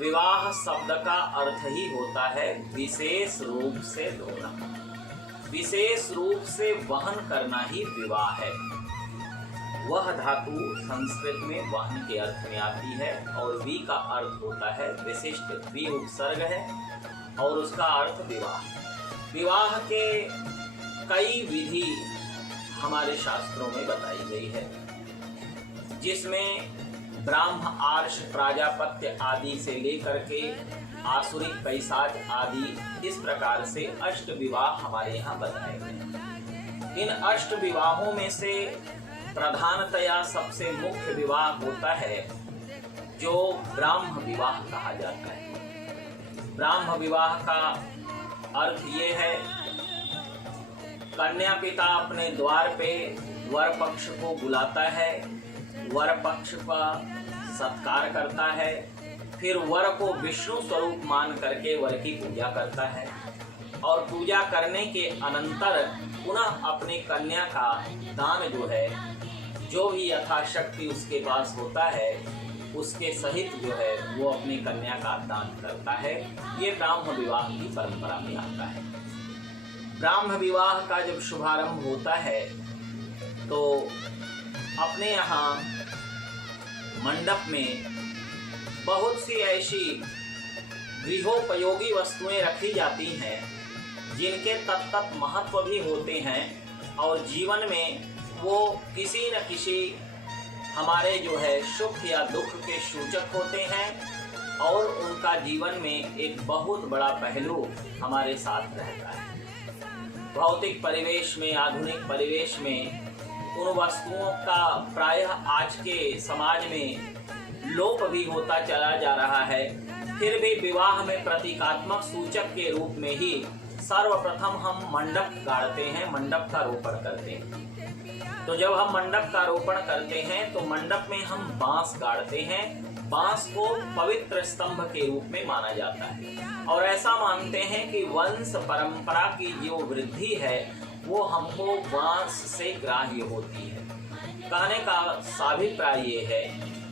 विवाह शब्द का अर्थ ही होता है विशेष रूप से धोना, विशेष रूप से वहन करना ही विवाह है। वह धातु संस्कृत में वहन के अर्थ में आती है और वी का अर्थ होता है विशिष्ट, वी उपसर्ग है और उसका अर्थ विवाह। विवाह के कई विधि हमारे शास्त्रों में बताई गई है, जिसमें ब्राह्म, आर्ष, प्राजापत्य आदि से लेकर के आसुरिक, पैशाच आदि इस प्रकार से अष्ट विवाह हमारे यहाँ बताए गए। इन अष्ट विवाहों में से प्रधानतया सबसे मुख्य विवाह होता है जो ब्राह्म विवाह कहा जाता है। ब्राह्म विवाह का अर्थ ये है, कन्या पिता अपने द्वार पे वर पक्ष को बुलाता है, वर पक्ष का सत्कार करता है, फिर वर को विष्णु स्वरूप मान करके वर की पूजा करता है और पूजा करने के अनंतर पुनः अपनी कन्या का दान जो है, जो भी यथाशक्ति उसके पास होता है उसके सहित जो है वो अपनी कन्या का दान करता है। ये ब्राह्म विवाह की परंपरा में आता है। ब्राह्म विवाह का जब शुभारंभ होता है तो अपने यहाँ मंडप में बहुत सी ऐसी गृहोपयोगी वस्तुएं रखी जाती हैं जिनके तत्त महत्व भी होते हैं और जीवन में वो किसी न किसी हमारे जो है सुख या दुख के सूचक होते हैं और उनका जीवन में एक बहुत बड़ा पहलू हमारे साथ रहता है। भौतिक परिवेश में, आधुनिक परिवेश में उन वस्तुओं का प्रायः आज के समाज में लोप भी होता चला जा रहा है। फिर भी विवाह में प्रतीकात्मक सूचक के रूप में ही सर्वप्रथम हम मंडप गाड़ते हैं, मंडप का रोपण करते हैं। तो जब हम मंडप का रोपण करते हैं तो मंडप में हम बांस गाड़ते हैं। बांस को पवित्र स्तंभ के रूप में माना जाता है और ऐसा मानते हैं कि वंश परंपरा की जो वृद्धि है वो हमको बांस से ग्राह्य होती है। कहने का साभिप्राय ये है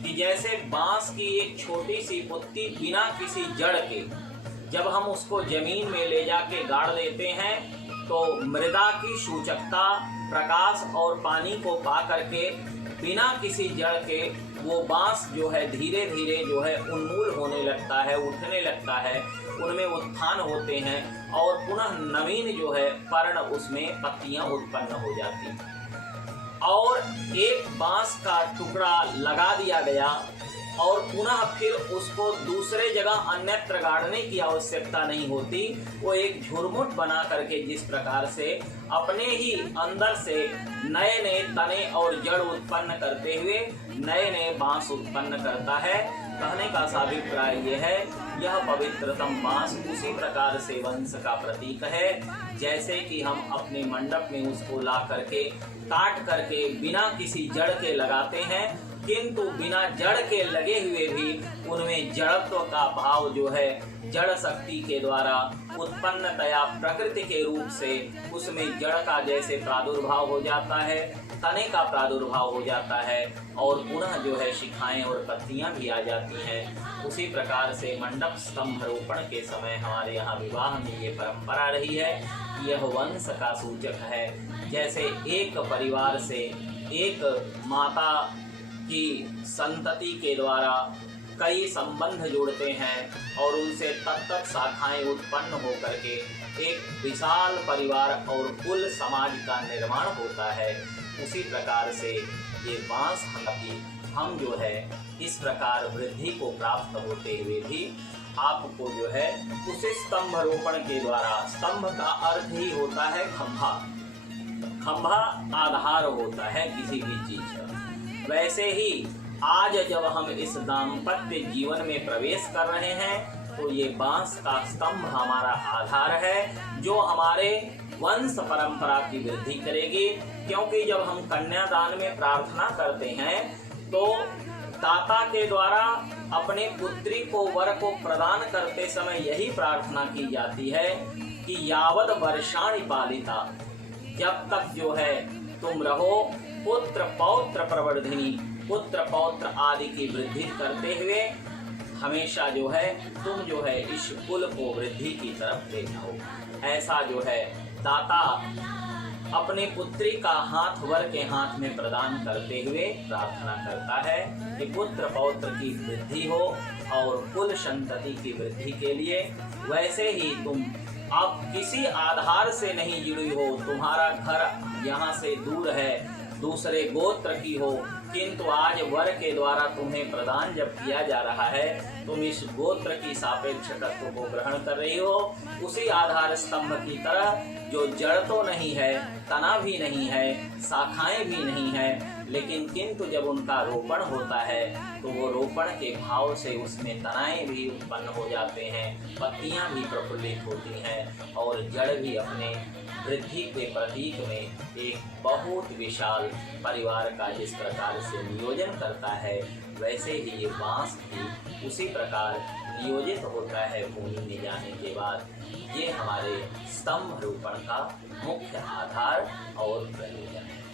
कि जैसे बांस की एक छोटी सी पुत्ती बिना किसी जड़ के जब हम उसको जमीन में ले जाके गाड़ देते हैं तो मृदा की सूचकता प्रकाश और पानी को पा करके बिना किसी जड़ के वो बांस जो है धीरे धीरे जो है उन्मूल होने लगता है, उठने लगता है, उनमें उत्थान होते हैं और पुनः नवीन जो है पर्ण उसमें पत्तियां उत्पन्न हो जाती हैं। और एक बांस का टुकड़ा लगा दिया गया और पुनः फिर उसको दूसरे जगह अन्यत्र गाड़ने की आवश्यकता नहीं होती। वो एक झुरमुट बना करके जिस प्रकार से अपने ही अंदर से नए नए तने और जड़ उत्पन्न करते हुए नए नए बांस उत्पन्न करता है। कहने का साभिप्राय ये है, यह पवित्रतम बांस उसी प्रकार से वंश का प्रतीक है जैसे कि हम अपने मंडप में उसको ला करके काट करके बिना किसी जड़ के लगाते हैं, किंतु बिना जड़ के लगे हुए भी उनमें जड़त्व का भाव जो है जड़ शक्ति के द्वारा उत्पन्नतया प्रकृति के रूप से उसमें जड़ का जैसे प्रादुर्भाव हो जाता है, तने का प्रादुर्भाव हो जाता है और पुनः जो है शिखाएं और पत्तियां भी आ जाती हैं। उसी प्रकार से मंडप स्तंभ रोपण के समय हमारे यहाँ विवाह में ये परंपरा रही है। यह वंश का सूचक है। जैसे एक परिवार से एक माता की संतति के द्वारा कई संबंध जुड़ते हैं और उनसे तत्त शाखाएं उत्पन्न हो करके एक विशाल परिवार और कुल समाज का निर्माण होता है, उसी प्रकार से ये बांस हम जो है इस प्रकार वृद्धि को प्राप्त होते हुए भी आपको जो है उसी स्तंभ रोपण के द्वारा, स्तंभ का अर्थ ही होता है खंभा, खंभा आधार होता है किसी भी चीज का। वैसे ही आज जब हम इस दाम्पत्य जीवन में प्रवेश कर रहे हैं तो ये बांस का स्तंभ हमारा आधार है जो हमारे वंश परंपरा की वृद्धि करेगी। क्योंकि जब हम कन्यादान में प्रार्थना करते हैं तो दाता के द्वारा अपने पुत्री को वर को प्रदान करते समय यही प्रार्थना की जाती है कि यावद वर्षाणि पालिता, जब तक जो है तुम रहो पुत्र पौत्र प्रवर्धिनी, पुत्र पौत्र आदि की वृद्धि करते हुए हमेशा जो है तुम जो है इस कुल को वृद्धि की तरफ ले जाओ। ऐसा जो है दाता अपने पुत्री का हाथ वर के हाथ में प्रदान करते हुए प्रार्थना करता है कि पुत्र पौत्र की वृद्धि हो और कुल संतति की वृद्धि के लिए। वैसे ही तुम अब किसी आधार से नहीं जुड़ी हो, तुम्हारा घर यहाँ से दूर है, दूसरे गोत्र की हो, किंतु आज वर के द्वारा तुम्हें प्रदान जब किया जा रहा है, तुम इस गोत्र की सापेक्ष तत्व को ग्रहण कर रही हो। उसी आधार स्तंभ की तरह जो जड़ तो नहीं है, तना भी नहीं है, शाखाएं भी नहीं है, लेकिन किंतु जब उनका रोपण होता है तो वो रोपण के भाव से उसमें तनाएं भी उत्पन्न हो जाते हैं, पत्तियां भी प्रफुल्लित होती हैं और जड़ भी अपने वृद्धि के प्रतीक में एक बहुत विशाल परिवार का जिस प्रकार से नियोजन करता है, वैसे ही ये बांस भी उसी प्रकार नियोजित होता है भूमि में जाने के बाद। ये हमारे स्तंभ रोपण का मुख्य आधार और प्रयोजन है।